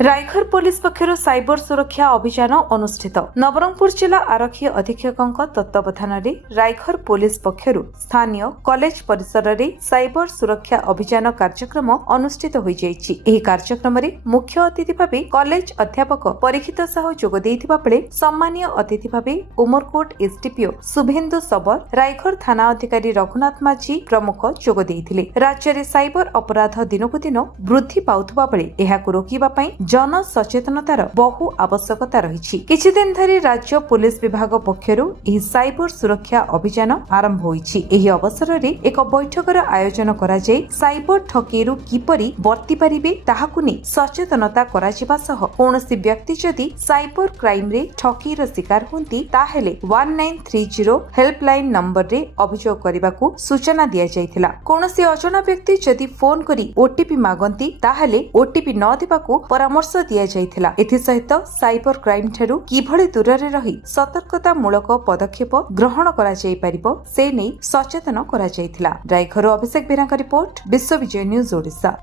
रायघर police पक्षर cyber सुरक्षा अभियान अनुष्ठित नवरंगपुर जिला आरक्षी अधीक्षक तत्वावधान रायघर पुलिस पक्षर स्थानीय कॉलेज परिसर में साइबर सुरक्षा अभियान कार्यक्रम अनुष्ठित हो कार्यक्रम में मुख्य अतिथि भाव कॉलेज अध्यापक परीक्षित साहू जोग देइथिबा बेले सम्मानीय अतिथि भाव उमरकोट एसडीपीओ शुभेन्दु सबर रायघर थाना अधिकारी रघुनाथ माझी प्रमुख जोग देइथिले। राज्य में साइबर अपराध दिनकु दिन वृद्धि पाउथबा बेले एहाकु रोकिबा पई जन सचेतनतार बहु आवश्यकता रही। किछि दिन धरि राज्य पुलिस विभाग पक्षरु एही साइबर सुरक्षा अभियान आरंभ होईछि। एही अवसर रे एक बैठकर आयोजन करा जाय साइबर ठकेरु किपरि वर्ति परिबे ताहाकु नै सचेतनता करा जिबा सह कोनोसी व्यक्ति जदि साइबर क्राइम रे ठकीर शिकार होंती ताहेले 1930 हेल्पलाइन नंबर रे अभियोग करिबाकू सूचना दिया जायथिला। कोनोसी अजଣା व्यक्ति जदि फोन करी ओटीपी मागंती ताहेले ओटीपी न देबाकू परामर्श दिया जायथिला। एथि सहित साइबर क्राइम ठारू किभଳି दूରରେ रही सतर्कता मूलक पदक्षेप ग्रहण करा जाय परिबो से नै सचेतन करा जायथिला। रायघर अभिषेक बेरांका रिपोर्ट विश्व विजय न्यूज ओडिशा।